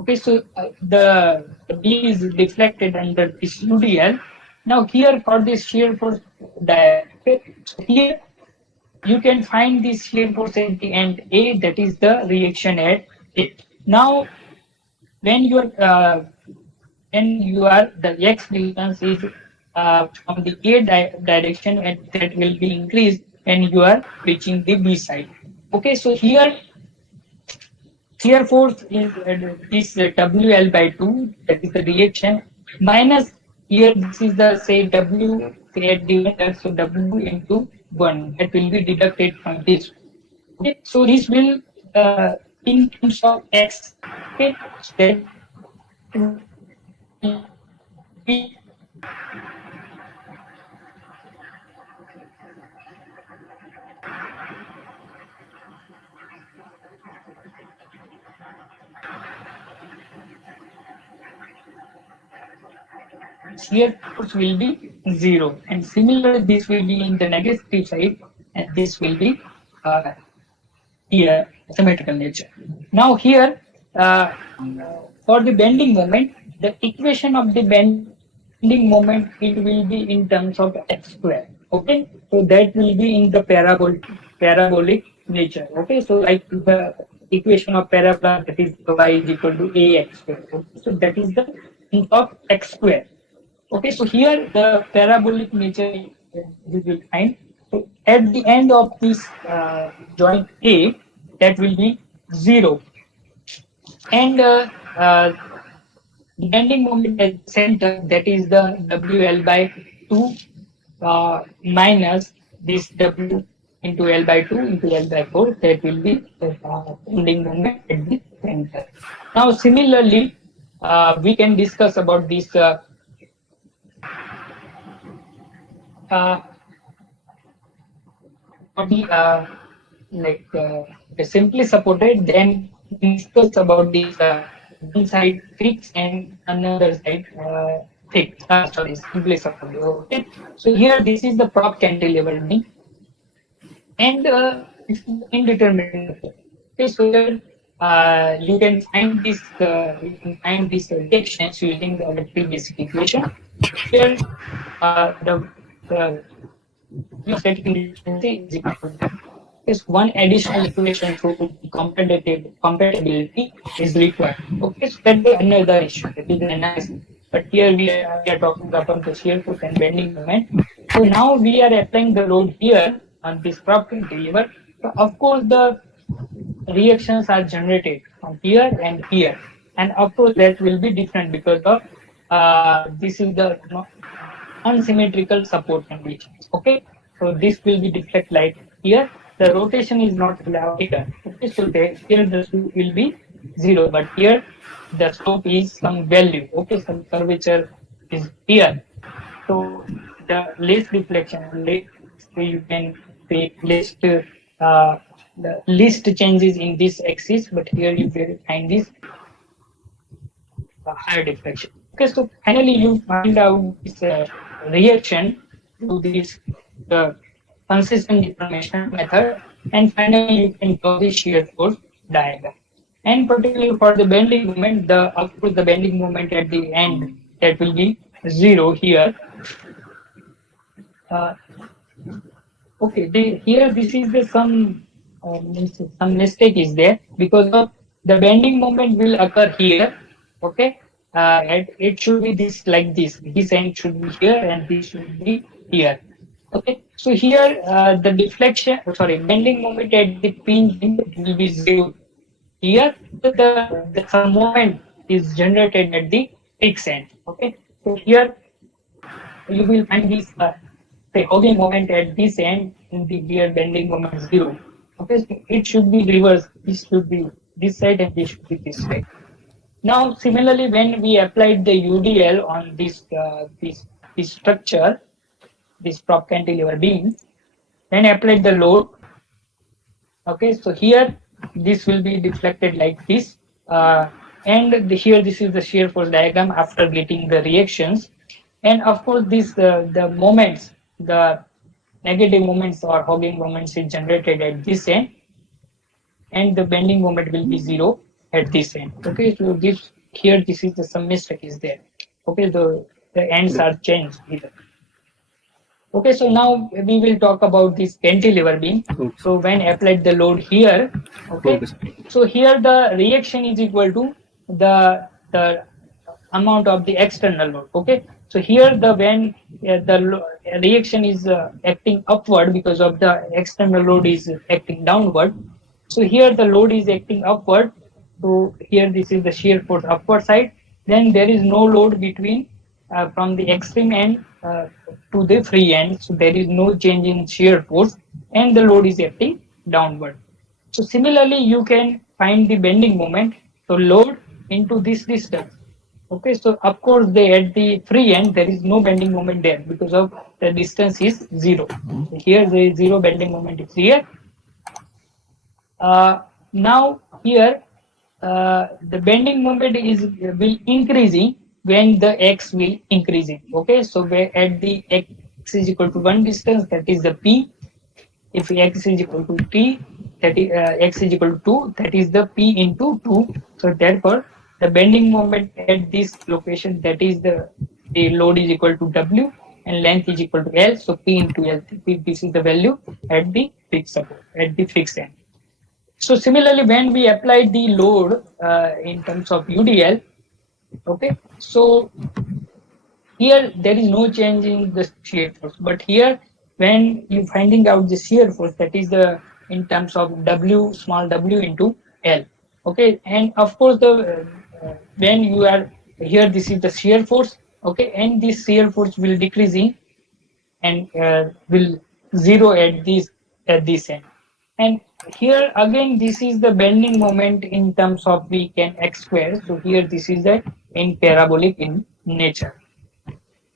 Okay, so the beam is deflected under this UDL. Now here for this shear force diagram, okay, so here you can find this shear force at the end A, that is the reaction at A. Now when you are the x distance is from the A direction, and that will be increased when you are reaching the B side. Okay, so here shear force is this WL by 2, that is the reaction, minus here this is the say W say at the end, so W into 1, that will be deducted from this. Okay, so this will in terms of X, okay, that will be shear force will be 0, and similarly this will be in the negative side, and this will be uh, here symmetrical nature. Now here for the bending moment, the equation of the bending moment, it will be in terms of x square. Okay, so that will be in the parabolic nature. Okay, so like the equation of parabola, that is y is equal to ax square. Okay, so that is the in of x square. Okay, so here the parabolic nature you will find. So at the end of this joint A, that will be 0. And bending moment at the center, that is the WL by 2 minus this W into L by 2 into L by 4, that will be the bending moment at the center. Now similarly, we can discuss about this uh, body like simply supported, then discuss about this one side fixed and another side fixed. Sorry, simply supported. Okay. So here this is the prop cantilever beam, and it's indeterminate method. Okay, so here you can find this reactions using the electric basic equation. Here the static inefficiency is equal to is one additional equation to compatibility is required. Okay, so that is another issue, that is the analysis. But here we are talking about the shear force and bending moment. So now we are applying the load here on this prop cantilever. So of course the reactions are generated from here and here, and of course that will be different because of this is the unsymmetrical support conditions. Okay, so this will be deflect like here. The rotation is not allowed here. Okay, so here the slope will be 0, but here the slope is some value. Okay, some curvature is here. So the least deflection, so you can take the least changes in this axis, but here you will find this higher deflection. Okay, so finally you find out this reaction to this the consistent deformation method, and finally you can draw the shear force diagram. And particularly for the bending moment, the of course the bending moment at the end, that will be 0 here. Uh, okay, here this is the some mistake is there because of the bending moment will occur here. Okay, it should be this like this. This end should be here and this should be here. Okay, so here the deflection, sorry, bending moment at the pinch end will be 0. Here the some moment is generated at the fixed end. Okay, so here you will find this say hogging moment at this end in the gear bending moment 0. Okay, so it should be reversed. This should be this side and this should be this side. Now, similarly, when we applied the UDL on this structure, this prop cantilever beam, then applied the load. Okay, so here this will be deflected like this. And here this is the shear force diagram after getting the reactions. And of course, this the moments, the negative moments or hogging moments is generated at this end, and the bending moment will be zero at this end. Okay, so this here this is the some mistake is there. Okay, the ends are changed here. Okay, so now we will talk about this cantilever beam. Okay. So when applied the load here, okay, Okay, sir. so here the reaction is equal to the amount of the external load. Okay, so here the when reaction is acting upward because of the external load is acting downward. So here the load is acting upward. So here this is the shear force upward side. Then there is no load between from the extreme end to the free end. So there is no change in shear force, and the load is acting downward. So similarly, you can find the bending moment. So load into this distance. Okay, so of course, they at the free end there is no bending moment there because of the distance is zero. So here there is zero bending moment is here. Now here the bending moment is will increasing when the x will increasing. Okay, so where at the x is equal to one distance, that is the p. If x is equal to t, that is x is equal to 2, that is the p into 2. So therefore the bending moment at this location, that is the load is equal to w and length is equal to l. So p into l, this is the value at the fixed support, at the fixed end. So similarly, when we apply the load in terms of UDL, okay, so here there is no change in the shear force, but here when you finding out the shear force, that is the in terms of W small w into L, okay, and of course the when you are here, this is the shear force, okay, and this shear force will decreasing and will zero at this end. And here again, this is the bending moment in terms of we can x square. So here this is the in parabolic in nature.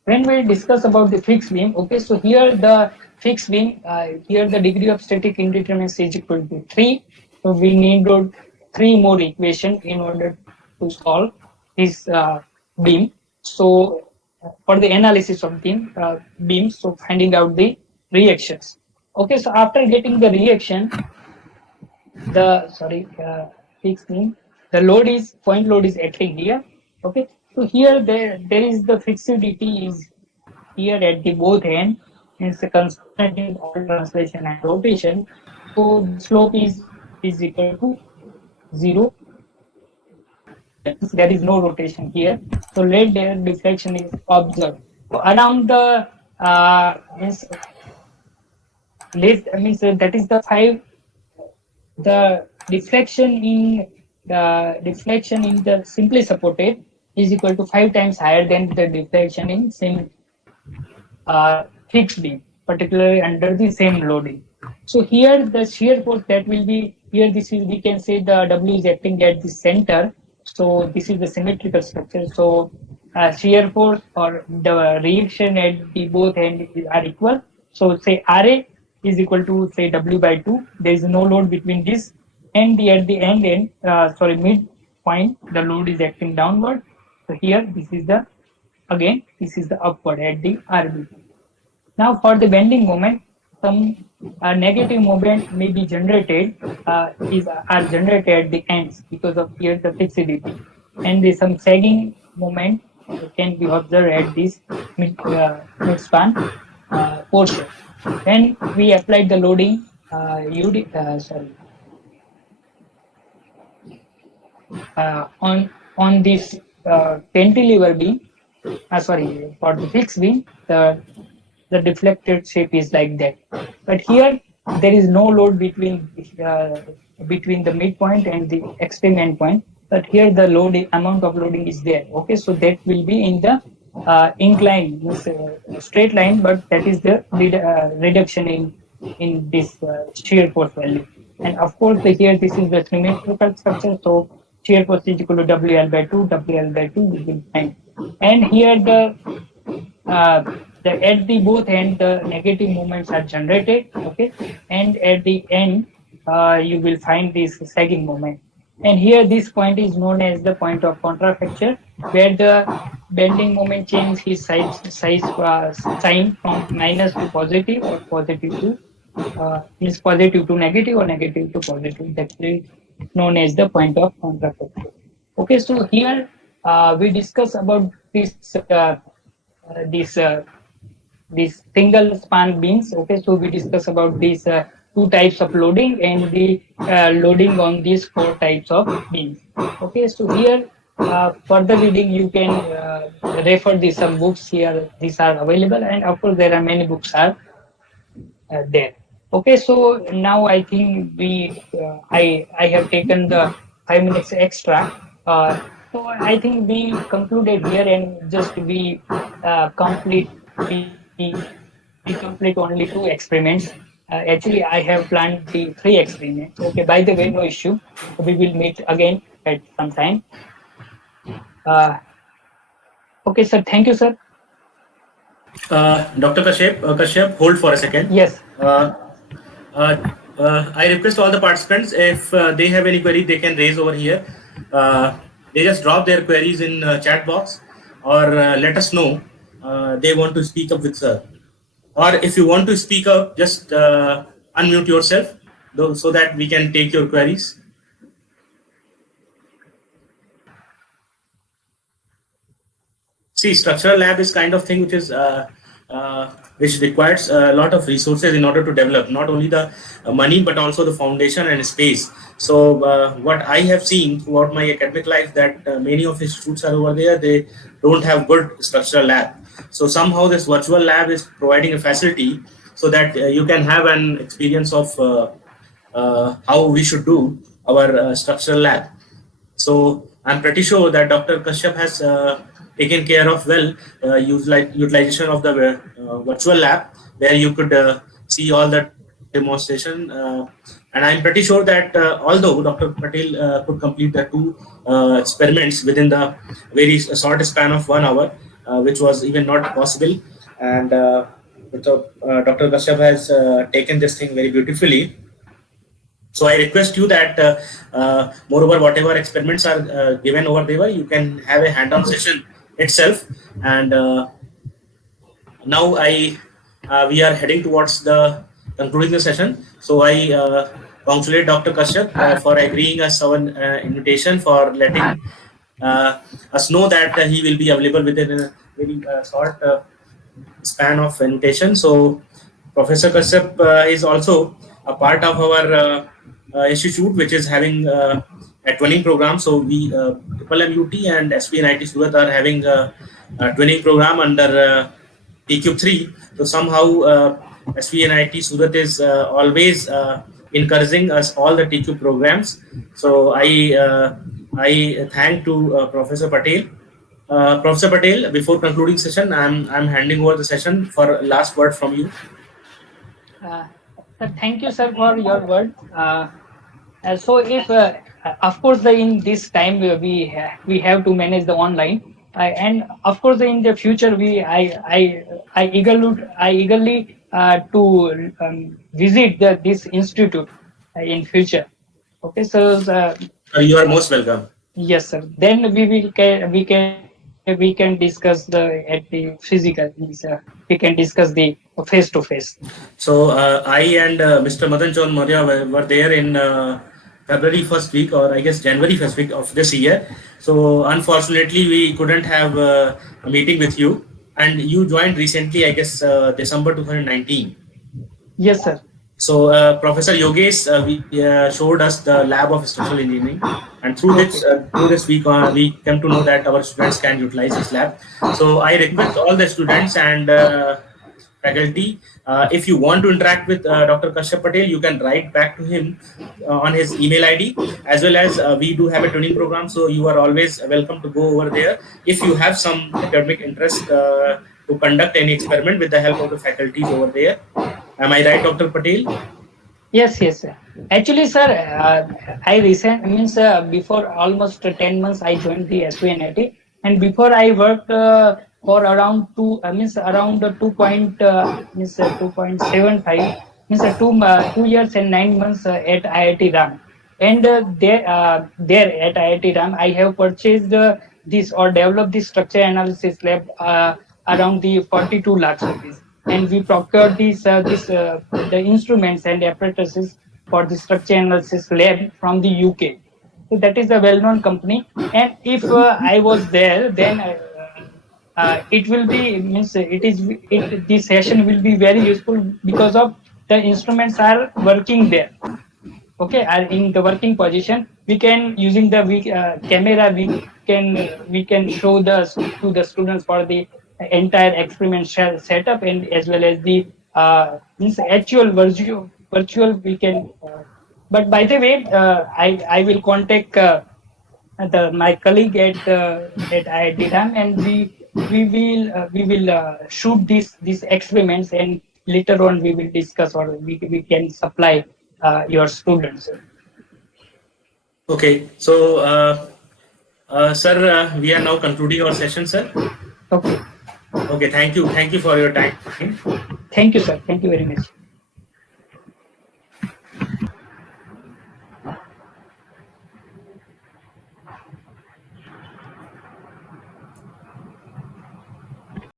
When we discuss about the fixed beam, okay, so here the fixed beam, here the degree of static indeterminacy is equal to 3. So we need three more equation in order to solve this beam. So for the analysis of beams, so finding out the reactions. Okay, so after getting the reaction, the fixed beam, the load is point load is acting here. Okay, so here there is the fixity is here at the both end, means the constant in all translation and rotation. So the slope is equal to 0. That means there is no rotation here. So let their deflection is observed. So around the means let means that is the 5, the deflection in the simply supported is equal to 5 times higher than the deflection in fixed beam, particularly under the same loading. So here the shear force that will be here, this is we can say the W is acting at the center. So this is the symmetrical structure. So shear force or the reaction at the both ends are equal. So say RA is equal to say W by 2. There is no load between this and the at the mid point, the load is acting downward. So here this is the again this is the upward at the RB. Now for the bending moment, some negative moment may be generated are generated at the ends because of here the fixity, and the some sagging moment can be observed at this mid span portion. When we applied the loading, on this cantilever beam, for the fixed beam, the deflected shape is like that. But here there is no load between the midpoint and the extreme end point. But here the amount of loading is there. Okay, so that will be in the incline, straight line, but that is the reduction in this shear force value. And of course, here this is the symmetrical structure. So shear force is equal to WL by 2, WL by 2 we will find. And here uh, at the both end the negative moments are generated, okay, and at the end you will find this sagging moment. And here this point is known as the point of contrafracture, where the bending moment change his sign from minus to positive or positive to means positive to negative or negative to positive. That is known as the point of contrafracture. Okay, so here we discuss about this these single span beams. Okay, so we discuss about these two types of loading and the loading on these four types of beams. Okay, so here further reading you can refer these some books here. These are available, and of course there are many books are there. Okay, so now I think I have taken the 5 minutes extra. So I think we concluded here and just we we complete only two experiments. Actually, I have planned the three experiments. Okay, by the way, no issue. We will meet again at some time. Uh, okay, sir. Thank you, sir. Dr. Kashyap, hold for a second. Yes. Uh, I request all the participants, if they have any query, they can raise over here. They just drop their queries in chat box, or let us know they want to speak up with sir. Or if you want to speak up, just unmute yourself, so that we can take your queries. See, structural lab is kind of thing which requires a lot of resources in order to develop not only the money but also the foundation and space. So what I have seen throughout my academic life, that many of the institutes are over there, they don't have good structural lab. So somehow this virtual lab is providing a facility so that you can have an experience of how we should do our structural lab. So I'm pretty sure that Dr. Kashyap has taken care of well utilization of the virtual lab, where you could see all the demonstration. And I'm pretty sure that although Dr. Patel could complete the two experiments within the very short span of 1 hour, which was even not possible, and Dr. Kashyap has taken this thing very beautifully. So I request you that, moreover, whatever experiments are given over there, you can have a hand-on session itself. And now we are heading towards the concluding the session. So I congratulate Dr. Kashyap for agreeing us our invitation, for letting us know that he will be available within a very short span of invitation. So Professor Kashyap is also a part of our institute, which is having a twinning program. So we MUT and SPNIT Surat are having a twinning program under TCube3. So somehow SPNIT Surat is always encouraging us all the TCube programs. So I thank to Professor Patel. Professor Patel, before concluding session, I'm handing over the session for last word from you. Sir, thank you, sir, for your word. So, if of course, in this time we have to manage the online, and of course, in the future, I eagerly to visit this institute in future. Okay, so You are most welcome. yes, sir. Then we can discuss at the physical. Means, we can discuss the face to face. So I and Mr. Madan John Maurya were there in February first week, or I guess January first week of this year. So unfortunately, we couldn't have a meeting with you, and you joined recently, I guess December 2019. Yes, sir. So Professor Yogesh showed us the lab of structural engineering, and through this week we came to know that our students can utilize this lab. So I request all the students and faculty, if you want to interact with Dr. Kashyap Patel, you can write back to him on his email ID, as well as we do have a training program, so you are always welcome to go over there if you have some academic interest to conduct any experiment with the help of the faculties over there. Am I right, Dr. Patel? Yes, yes, sir. Actually, sir, before almost 10 months I joined the SVNIT, and before I worked for around 2.75 means 2 years and 9 months at IIT Ram. And there at IIT Ram, I have purchased this or developed this structure analysis lab around the 42 lakhs rupees. And we procured the instruments and apparatuses for the structure analysis lab from the UK. So that is a well-known company. And if I was there, then it will be means it is it this session will be very useful because of the instruments are working there. Okay, are in the working position. We can using the camera we can show to the students for the entire experiment setup, and as well as the means actual virtual we can. But by the way, I will contact my colleague at IIT Ram, and we will shoot these experiments, and later on we will discuss, or we can supply your students. Okay, so sir, we are now concluding our session, sir. Okay. Okay, thank you for your time. Thank you, sir. Thank you very much.